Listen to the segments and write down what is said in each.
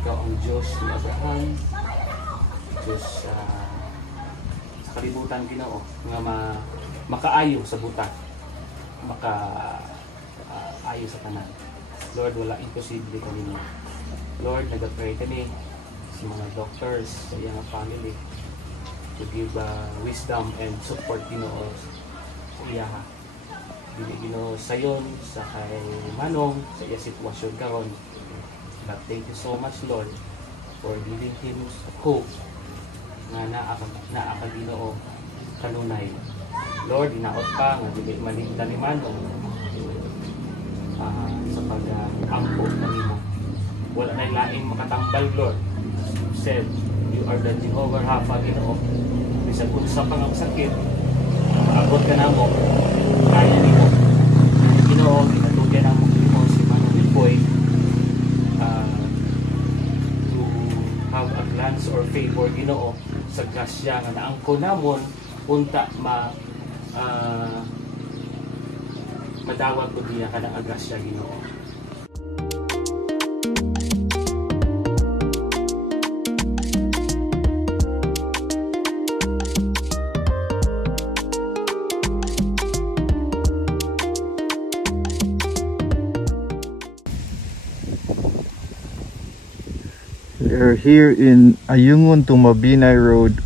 Ikaw ang Diyos ni Abraham, Diyos sa kalibutan, Ginoo, nga makaayo sa buta, makaayo sa tanan. Lord, wala imposible kanino. Lord, nag-pray kami sa mga doctors, sa iyang family, to give wisdom and support, Ginoo, sa iyaha. Dili, Ginoo, sayon, sa kay Manong, sa iya sitwasyon karon. But thank you so much, Lord, for giving him hope nga naa ka, Ginoo, kanunay. Lord, inaot pa nga dili maligdan ni Manong sa pag-ampo kanimo. Wala na laing makatambal, Lord. You said, you are the Jehovah Rapha, Ginoo. Bisag unsa pa nga sakit, maabot ka namo, kaya nimo. Ginoo, ginatugyan namo Ginoo si Manong Wilboy to have a glance or favor, Ginoo, sa grasya nga naangko namon unta madawat ko diya kanang agrasya, Ginoo. We are here in Ayungon to Mabinay Road.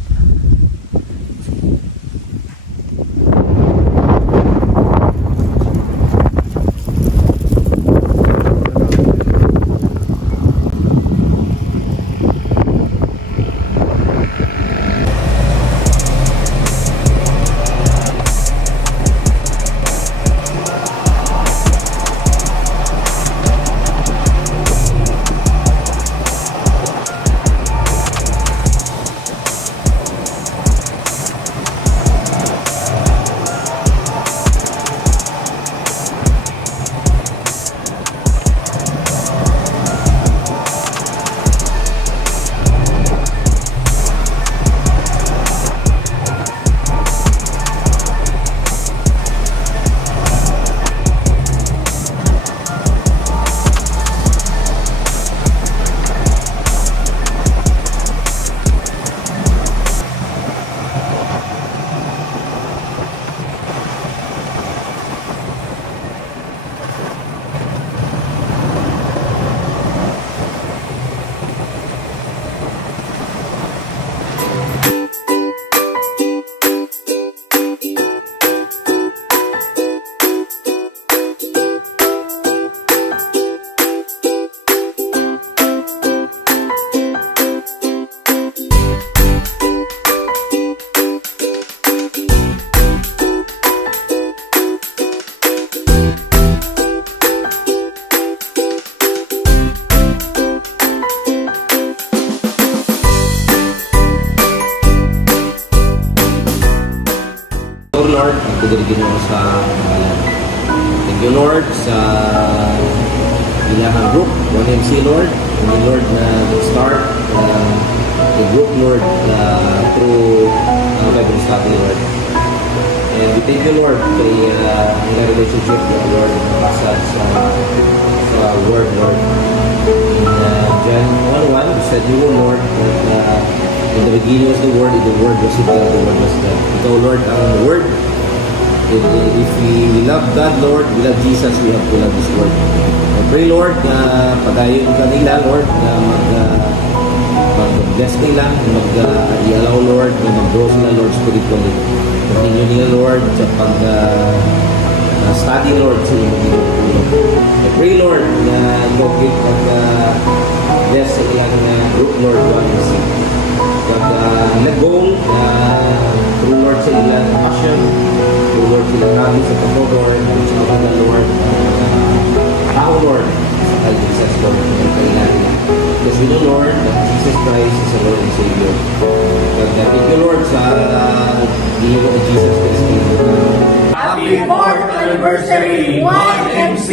Lord, ang Ginoo sa pangalan. Thank you, Lord, sa ilahang group, 1MC, Lord. Thank you, Lord, na start the group, Lord, through Bible study, Lord. And we thank you, Lord, kay ilang relationship, Lord, basa sa word, Lord. In John 1:1, you said you, Lord, that in the beginning was the Word, and the Word was with God, the Word was God. Ikaw, Lord, ang Word. If we love God, Lord, we love Jesus, we have to love His Word. I pray, Lord, na padayon ka nila, Lord, na mag-bless nila, mag-i-allow, Lord, na mag-grow sila, Lord, spiritually. Continue nila, Lord, sa pag-study, Lord, sa iyong I pray, Lord, na ikaw mag-bless sa ilang group, Lord, pag-nag-goal through, Lord, sa ilang passion, through, Lord, sa ilang habits sa pag-Lord, sa mga Lord, ako, Lord, sa kay Jesus, Lord, sa kailangan nila. Because we know, Lord, that Jesus Christ is our Lord and Savior. Thank you, Lord, sa Ginoo of Jesus Christ. Happy 4th anniversary, 1MC!